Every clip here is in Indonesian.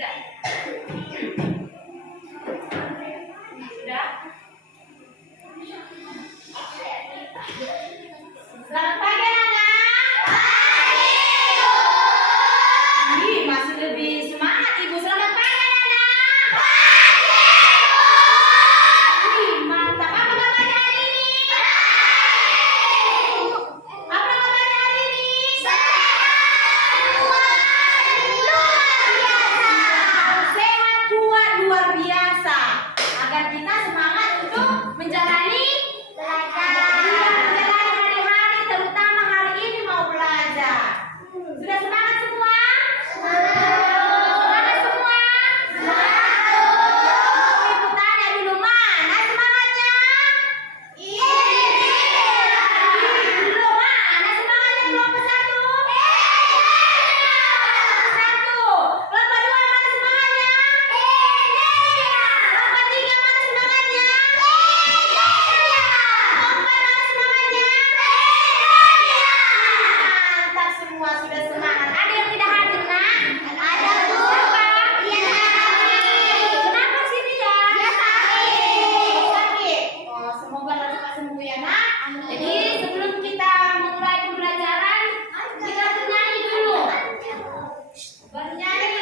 Sudah? Selamat pagi anak-anak. Pagi. Masih lebih semangat Ibu. Selamat pagi anak-anak. Pagi. Mantap. Apa kabarnya hari ini? Apa kabarnya hari ini? Sehat, kuat, luar biasa. Agar kita semangat untuk menjalani hari-hari, terutama hari ini mau belajar. Sudah semangat semua? Semangat semua? Ibu tanya dulu, mana semangatnya? Belum, mana semangatnya kelompok 1? Satu. Kelompok 2 mana semangatnya? Kelompok 3 mana semangatnya? Kelompok 4 mana semangatnya? Mantap semua, sudah semangat. Ada yang tidak hadir, Nak? Ada, Bu. Siapa? Kenapa sih dia? Sakit. Oh, semoga cepat sembuh ya, Nak. Jadi sebelum kita memulai pembelajaran, kita bernyanyi dulu. Bernyanyi.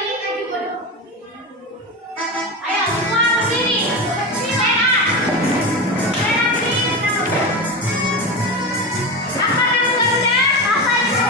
Ayo semua berdiri. Sehat. Sehat sih. Apa lagu Garuda? Apa itu?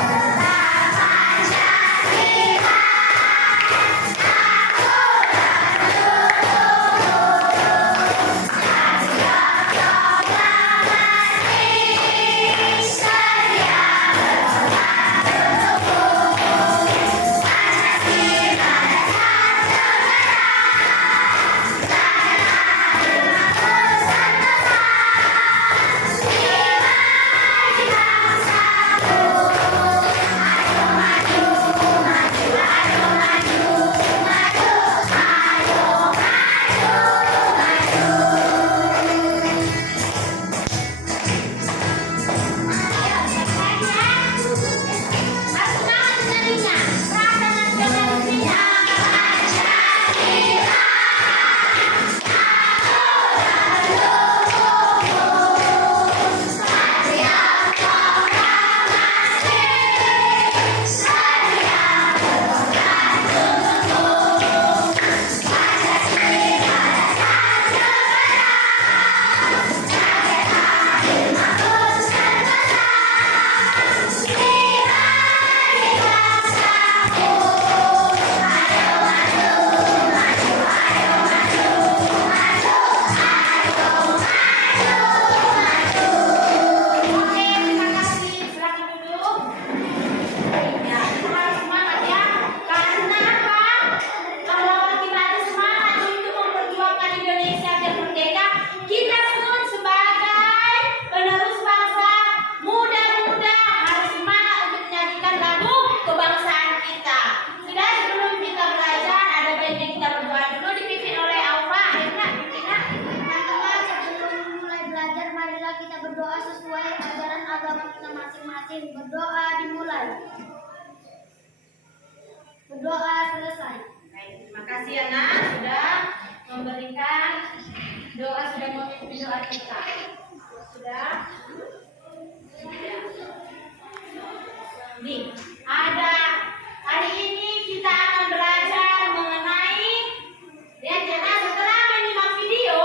Oke, terima kasih. Silakan duduk. Ya, kita harus semangat ya. Karena apa? Kalau kita ada semangat untuk memperjuangkan Indonesia biar merdeka, kita pun sebagai penerus bangsa muda-muda harus semangat untuk menyanyikan lagu kebangsaan kita. Sudah, sebelum kita belajar, ada baiknya kita berdoa dulu dipimpin oleh Alfa. Ayo Nak, pimpin Nak. Teman-teman, sebelum mulai belajar, marilah kita berdoa sesuai ajaran agama kita masing-masing. Berdoa dimulai. Berdoa selesai. Baik, terima kasih ya Nak sudah memberikan doa, sudah memimpin doa kita. Sudah. Ya. Nih, ada hari ini kita akan belajar mengenai setelah menyimak video,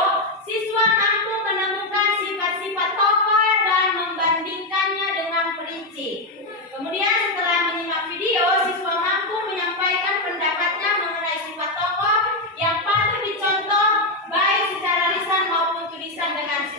siswa mampu menemukan sifat-sifat tokoh dan membandingkannya dengan perinci. Kemudian setelah menyimak video, siswa mampu menyampaikan pendapatnya mengenai sifat tokoh yang patut dicontoh baik secara lisan maupun tulisan dengan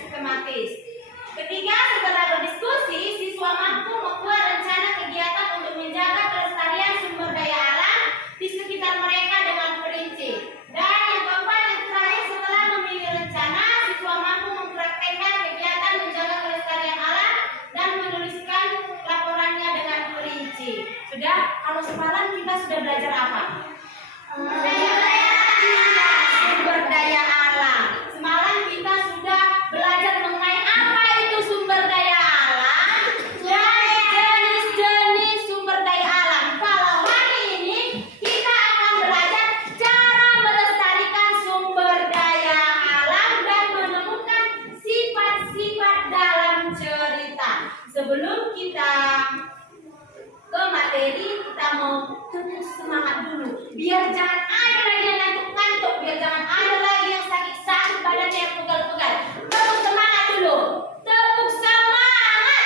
Biar jangan ada lagi yang ngantuk-ngantuk, biar jangan ada lagi yang sakit-sakit badannya yang pegal-pegal. Tepuk semangat dulu. Tepuk semangat.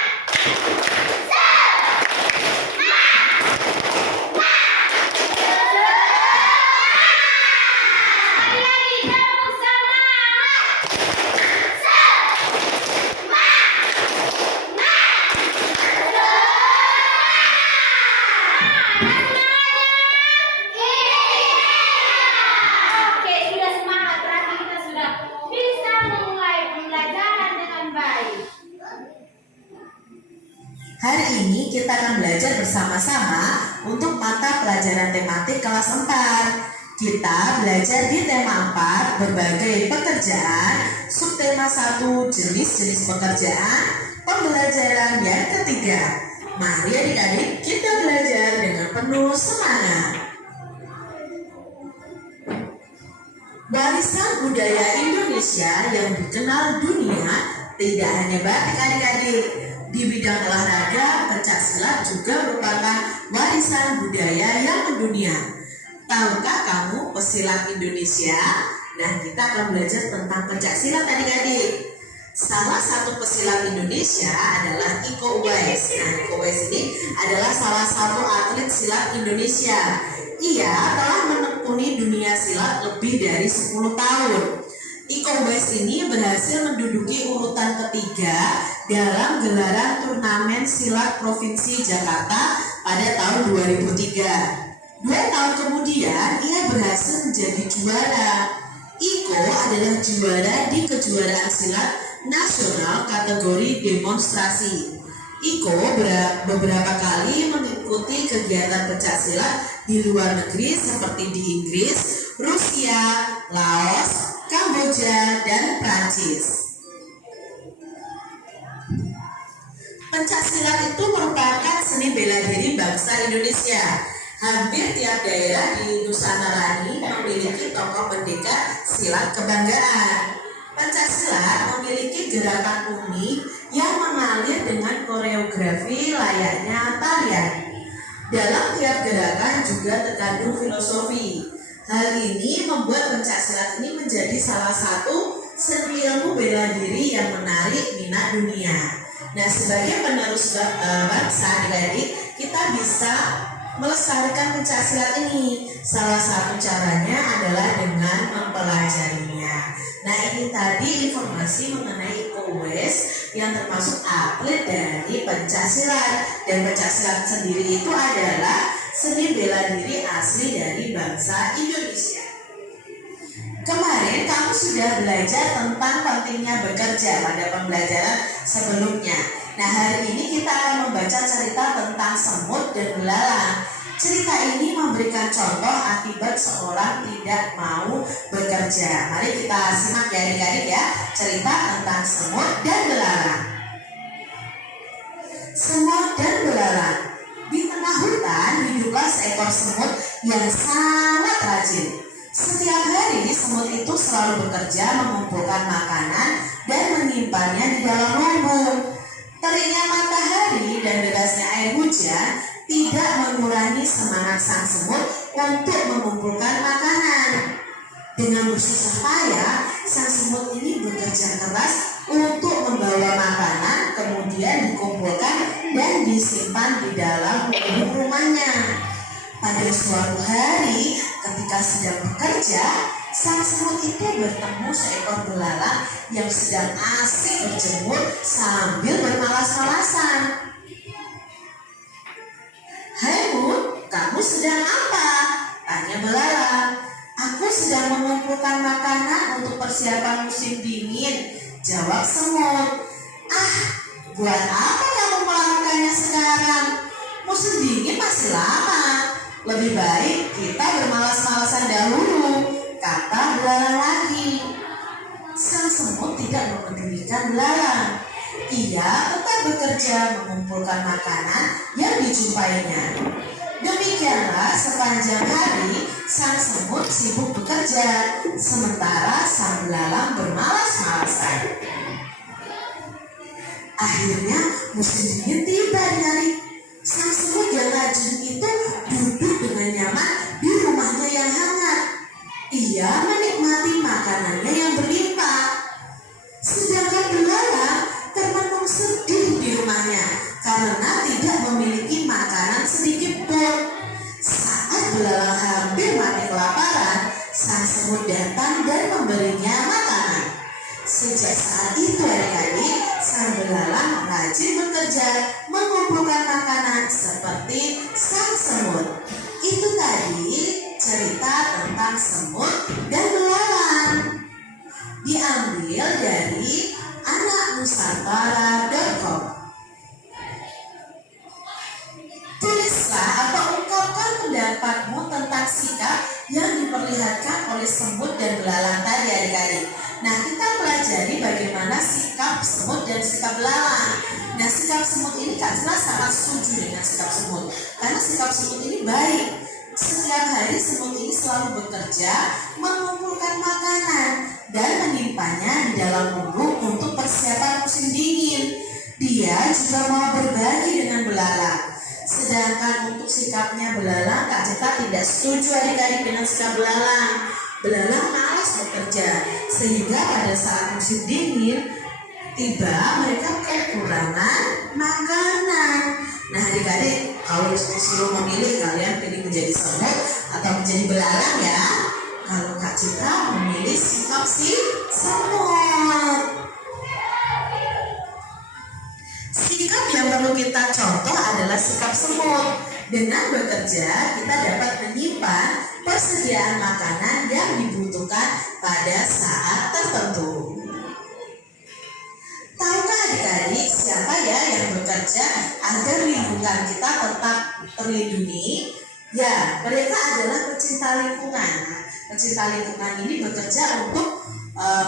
Sekali lagi, tepuk semangat. Oke, sudah semangat. Berarti kita sudah bisa memulai pembelajaran dengan baik. Hari ini kita akan belajar bersama-sama untuk mata pelajaran tematik kelas 4. Kita belajar di tema 4, berbagai pekerjaan, subtema 1, jenis-jenis pekerjaan, pembelajaran yang ketiga. Mari adik-adik kita belajar dengan penuh semangat. Warisan budaya Indonesia yang dikenal dunia tidak hanya batik adik-adik. Di bidang olahraga, pencaksilat juga merupakan warisan budaya yang mendunia. Tahukah kamu pesilat Indonesia? Nah, kita akan belajar tentang pencaksilat adik-adik. Salah satu pesilat Indonesia adalah Iko Uwais. Nah, Iko Uwais ini adalah salah satu atlet silat Indonesia. Ia telah menekuni dunia silat lebih dari 10 tahun. Iko Uwais ini berhasil menduduki urutan ketiga dalam gelaran turnamen silat Provinsi Jakarta pada tahun 2003. 2 tahun kemudian ia berhasil menjadi juara. Iko adalah juara di kejuaraan silat nasional kategori demonstrasi. Iko beberapa kali mengikuti kegiatan pencaksilat di luar negeri seperti di Inggris, Rusia, Laos, Kamboja, dan Prancis. Pencaksilat itu merupakan seni bela diri bangsa Indonesia. Hampir tiap daerah di Nusantara ini memiliki tokoh pendekar silat kebanggaan. Pencaksilat memiliki gerakan unik yang mengalir dengan koreografi layaknya tarian. Dalam tiap gerakan juga terkandung filosofi. Hal ini membuat pencaksilat ini menjadi salah satu seni ilmu bela diri yang menarik minat dunia. Nah, sebagai penerus bangsa adik-adik, kita bisa melestarikan pencaksilat ini. Salah satu caranya adalah dengan mempelajarinya. Nah, ini tadi informasi mengenai Iko Uwais yang termasuk atlet dari pencaksilat. Dan pencaksilat sendiri itu adalah seni bela diri asli dari bangsa Indonesia. Kemarin kamu sudah belajar tentang pentingnya bekerja pada pembelajaran sebelumnya. Nah, hari ini kita akan membaca cerita tentang semut dan belalang. Cerita ini memberikan contoh akibat seorang tidak mau bekerja. Mari kita simak ya adik-adik ya, cerita tentang semut dan belalang. Semut dan belalang. Di tengah hutan hiduplah seekor semut yang sangat rajin. Setiap hari semut itu selalu bekerja mengumpulkan makanan dan menyimpannya di dalam lumbung. Teriknya matahari dan derasnya air hujan tidak mengurangi semangat sang semut untuk mengumpulkan makanan. Dengan bersusah payah, sang semut ini bekerja keras untuk membawa makanan, kemudian dikumpulkan dan disimpan di dalam lumbung rumahnya. Pada suatu hari, ketika sedang bekerja, sang semut itu bertemu seekor belalang yang sedang asik berjemur sambil bermalas-malasan. "Hai Mut, kamu sedang apa?" tanya belalang. "Aku sedang mengumpulkan makanan untuk persiapan musim dingin," jawab semut. "Ah, buat apa kamu melakukannya sekarang? Musim dingin masih lama. Lebih baik kita bermalas-malasan dahulu," kata belalang lagi. Sang semut tidak memedulikan belalang. Ia tetap bekerja mengumpulkan makanan yang dijumpainya. Demikianlah sepanjang hari sang semut sibuk bekerja, sementara sang belalang bermalas-malasan. Akhirnya musim dingin tiba di. Sang semut yang rajin itu duduk dengan nyaman di rumahnya dia menikmati makanannya yang berlimpah. Sedangkan belalang termenung sedih di rumahnya karena tidak memiliki makanan sedikit pun. Saat belalang hampir mati kelaparan, sang semut datang dan memberinya makanan. Sejak saat itu adik-adik, sang belalang rajin bekerja mengumpulkan makanan seperti sang semut. Itu tadi cerita tentang semut dan belalang. Diambil dari anaknusantara.com. Tulislah atau ungkapkan pendapatmu tentang sikap yang diperlihatkan oleh semut dan belalang tadi adik-adik. Nah, kita pelajari bagaimana sikap semut dan sikap belalang. Nah, sikap semut ini Kak Citra sangat setuju dengan sikap semut, karena sikap semut ini baik. Setiap hari semut ini selalu bekerja mengumpulkan makanan dan menyimpannya di dalam gubuk untuk persiapan musim dingin. Dia juga mau berbagi dengan belalang. Sedangkan untuk sikapnya belalang, Kak Cita tidak setuju adik-adik dengan sikap belalang. Belalang malas bekerja, sehingga pada saat musim dingin tiba mereka kekurangan makanan. Nah adik-adik, kalau disuruh memilih, kalian pilih menjadi semut atau menjadi belalang ya? Kalau Kak Citra memilih sikap si semut. Sikap yang perlu kita contoh adalah sikap semut. Dengan bekerja, kita dapat menyimpan persediaan makanan yang dibutuhkan pada saat tertentu. Tahukah adik-adik siapa ya yang bekerja agar lingkungan kita tetap terlindungi? Ya, mereka adalah pecinta lingkungan. Nah, pecinta lingkungan ini bekerja untuk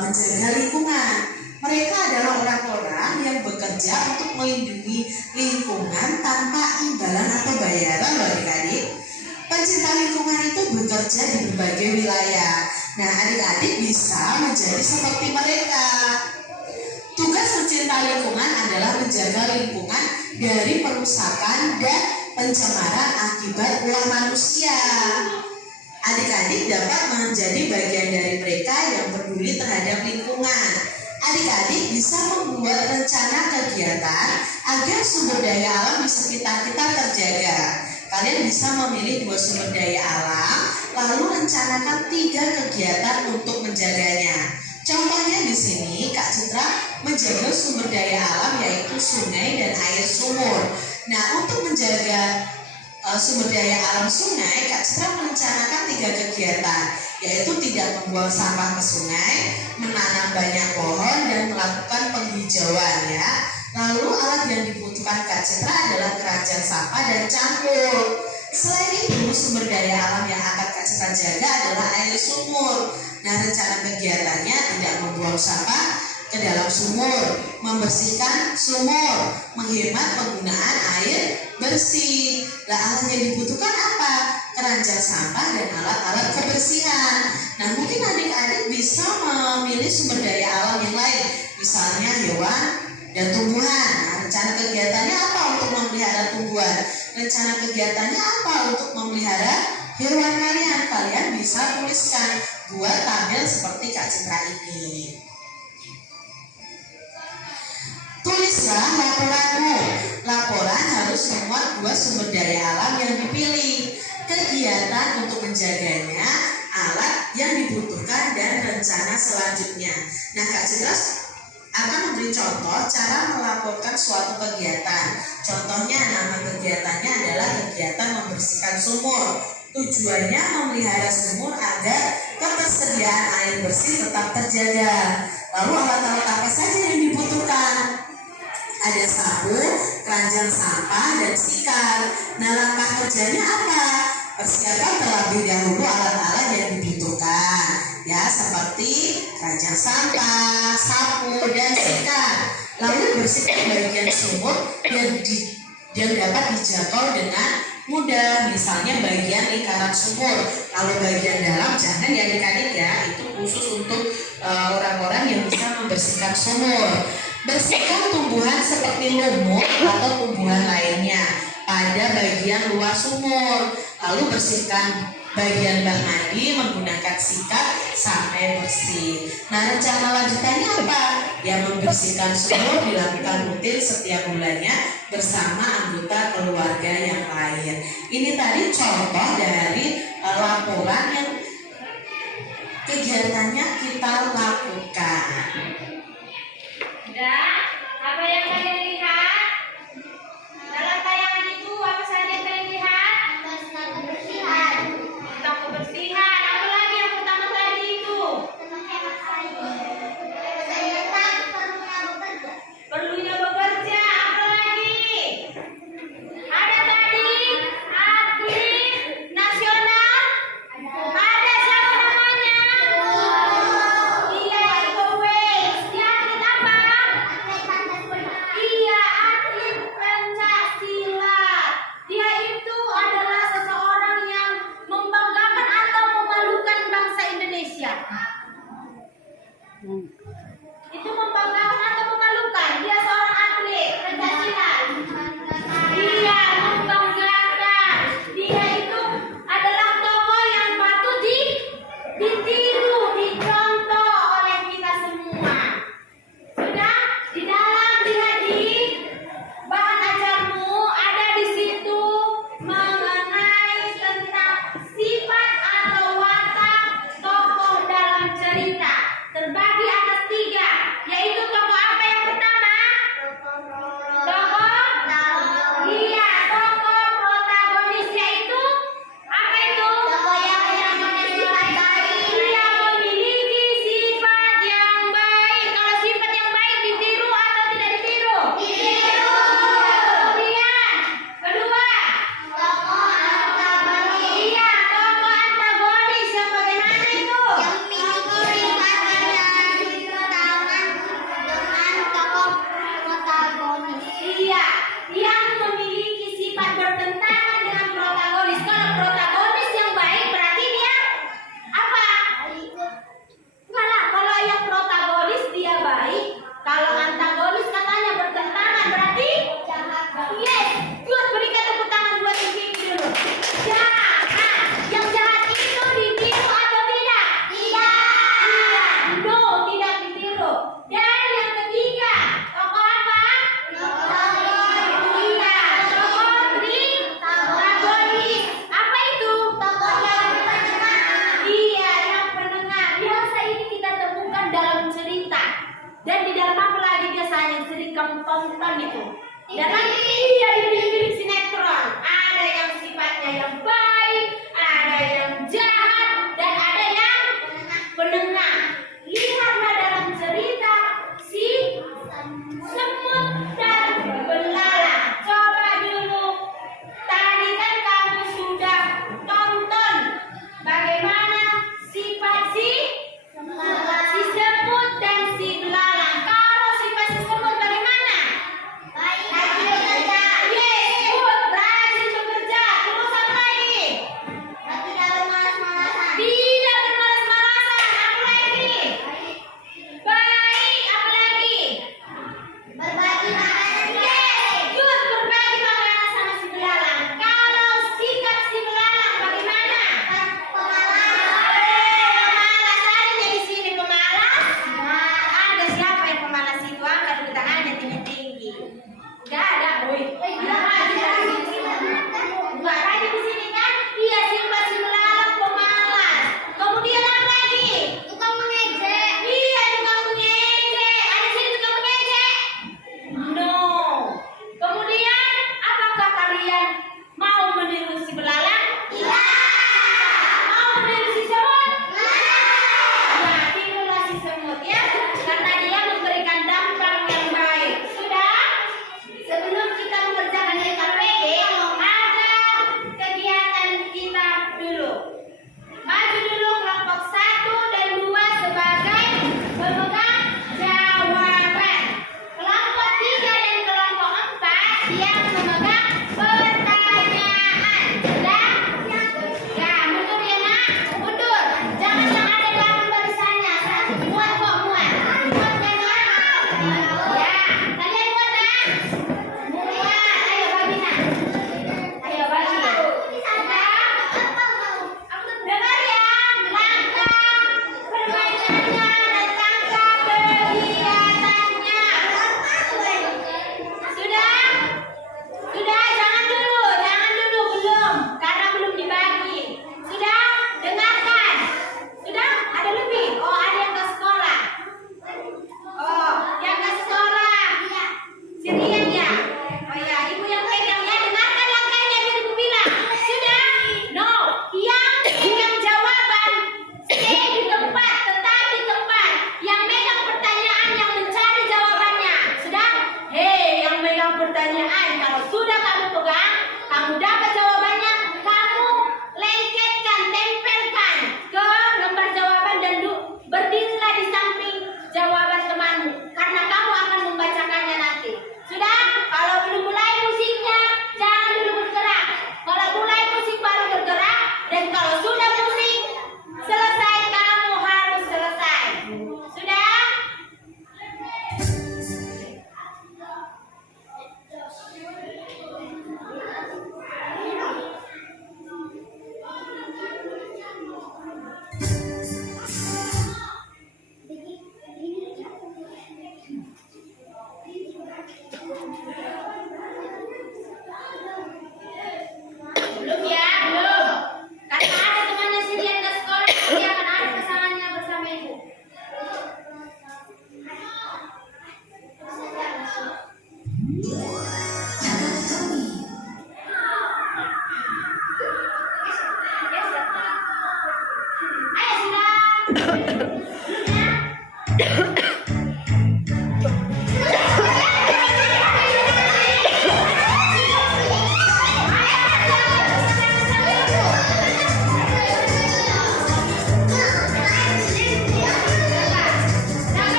menjaga lingkungan. Mereka adalah orang-orang yang bekerja untuk melindungi lingkungan tanpa imbalan atau bayaran loh adik-adik. Pencinta lingkungan itu bekerja di berbagai wilayah. Nah, adik-adik bisa menjadi seperti mereka. Tugas pencinta lingkungan adalah menjaga lingkungan dari perusakan dan pencemaran akibat ulah manusia. Adik-adik dapat menjadi bagian dari mereka yang peduli terhadap lingkungan. Adik-adik bisa membuat rencana kegiatan agar sumber daya alam di sekitar kita terjaga. Kalian bisa memilih 2 sumber daya alam, lalu rencanakan 3 kegiatan untuk menjaganya. Contohnya di sini Kak Citra menjaga sumber daya alam yaitu sungai dan air sumur. Nah, untuk menjaga sumber daya alam sungai, Kak Citra merencanakan 3 kegiatan, yaitu tidak membuang sampah ke sungai, menanam banyak pohon, dan melakukan penghijauan ya. Lalu alat yang dibutuhkan Kak Citra adalah keranjang sampah dan cangkul. Selain itu, sumber daya alam yang akan Kak Citra jaga adalah air sumur. Nah, rencana kegiatannya tidak membuang sampah ke dalam sumur, membersihkan sumur, menghemat penggunaan air bersih. Nah, alat yang dibutuhkan apa? Keranjang sampah dan alat-alat kebersihan. Nah, mungkin adik-adik bisa memilih sumber daya alam yang lain, misalnya hewan dan tumbuhan. Nah, rencana kegiatannya apa untuk memelihara tumbuhan? Rencana kegiatannya apa untuk memelihara hewan kalian? Kalian bisa tuliskan buat tabel seperti Kak Citra ini. Tulislah laporanmu. Laporan harus memuat 2 sumber daya alam yang dipilih, kegiatan untuk menjaganya, alat yang dibutuhkan, dan rencana selanjutnya. Nah, Kak Citra akan memberi contoh cara melaporkan suatu kegiatan. Contohnya, nama kegiatannya adalah kegiatan membersihkan sumur. Tujuannya memelihara sumur agar ketersediaan air bersih tetap terjaga. Lalu alat-alat apa saja yang dibutuhkan? Ada sapu, keranjang sampah, dan sikar. Nah, langkah kerjanya apa? Persiapkan terlebih dahulu alat-alat yang dibutuhkan, ya, seperti keranjang sampah, sapu, dan sikar. Lalu bersihkan bagian sumur yang dapat dijangkau dengan mudah, misalnya bagian lingkaran sumur. Kalau bagian dalam jangan ya adik-adik ya, itu khusus untuk orang-orang yang bisa membersihkan sumur. Bersihkan tumbuhan seperti lumut atau tumbuhan lainnya pada bagian luar sumur. Lalu bersihkan bagian bak mandi menggunakan sikat sampai bersih. Nah, rencana lanjutannya apa? Ya, membersihkan sumur dilakukan rutin setiap bulannya bersama anggota keluarga yang lain. Ini tadi contoh dari laporan yang kegiatannya kita lakukan. Dan apa yang kalian lihat? Dalam tayangan itu apa saja yang kalian lihat? Tentang kebersihan. Tentang kebersihan. Apa lagi yang pertama tadi itu? Tentang hemat air. Tentang perlunya bekerja. Perlunya bekerja. Apa lagi? Ada tadi atlet nasional. Ada siapa namanya? Iya, Iko Uwais. Dia atlet apa? Atlet Pancasila. Iya, atlet Pencaksilat. Dia itu adalah seseorang yang membanggakan atau memalukan bangsa Indonesia. Itu membanggakan atau memalukan? Dia seorang atlet Pencaksilat. Dia membanggakan. Dia itu adalah tokoh yang patut ditiru, dicontoh oleh kita semua. Sudah di dalam lihat di bahan ajarmu ada di situ mengenai tentang sifat atau watak tokoh dalam cerita. Terbagi atas 3, yaitu tokoh apa yang pertama? Tokoh? Iya, tokoh protagonis, yaitu apa itu? Tokoh yang memiliki sifat baik. Dia memiliki sifat yang baik. Kalau sifat yang baik ditiru atau tidak ditiru? Ditiru. Kemudian, kedua. Tokoh antagonis. Iya, tokoh antagonis yang bagaimana itu? Yang memiliki sifat yang bertentangan dengan tokoh protagonis. Iya, yang memiliki sifat bertentangan dengan protagonis. Kalau protagonis yang baik berarti dia apa? Enggak lah, kalau yang protagonis dia baik, kalau antagonis katanya bertentangan berarti Jahat. yes. Good, berikan tepuk tangan buat yang ini dulu. Jahat. Yang jahat itu ditiru atau tidak? Tidak. No, tidak ditiru. Dan yang ketiga, tokoh apa? Iya, tokoh protagonis. Apa itu? Tokoh yang penengah. Iya, yang penengah. Biasa ini kita temukan dalam cerita. Dan di dalam apa lagi biasanya yang sering kamu tonton itu? Dalam iya di film-film sinetron. Ada yang sifatnya yang baik, ada yang jahat, dan ada yang penengah. Lihatlah dalam cerita si semut dan belalang. Coba dulu. Tadi kan kamu sudah tonton bagaimana sifat si semut dan si belalang. Kalau sifat si semut bagaimana? Baik.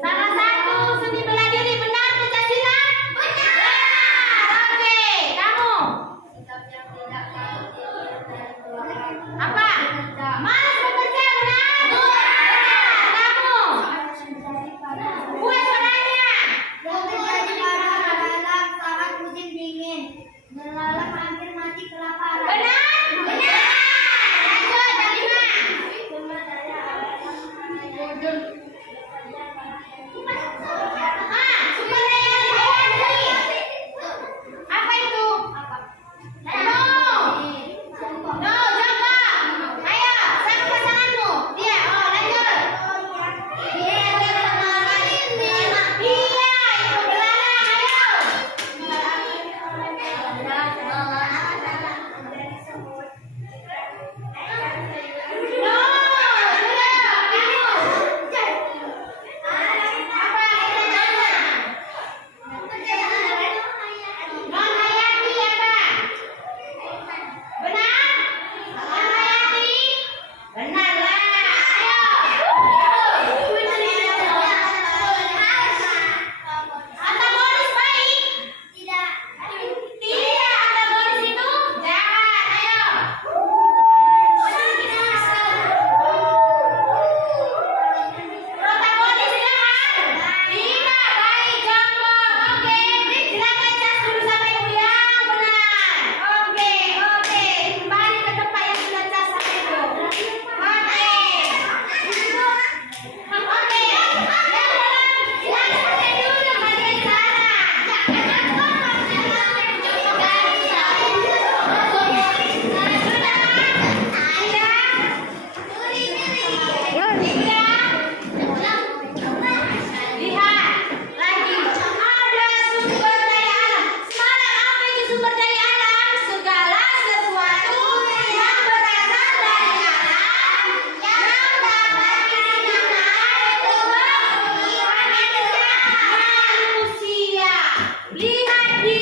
Salah satu seni bela diri benar Pancasila? Benar. Oke, kamu apa? Malas bekerja benar? Benar. Kamu buat saudaranya. Bekerja di ladang saat musim dingin, nelayan hampir mati kelaparan. Benar? Benar. Lanjut, yang lima. Sumber daya hayati. Apa itu? No, jongkok. Ayo, sama pasanganmu. Dia, lanjut. Iya, itu belalang. Ayo. No, non hayati apa? Benar? Non hayati? Benar lah. Ayo. Antagonis baik? Tidak. Tidak, antagonis itu jahat. Ayo. Protagonis jahat? Tidak, baik, jongkok. Oke, silakan cas dulu sama ibu yang benar. Oke, kembali ke tempat yang sudah cas sama ibu. Oke. Yang benar, silakan dulu bagian sana. Lihat lagi, ada sumber daya alam. Semalam apa itu sumber daya alam? Segala sesuatu yang berasal dari alam yang dapat digunakan untuk kebutuhan manusia. Lihat di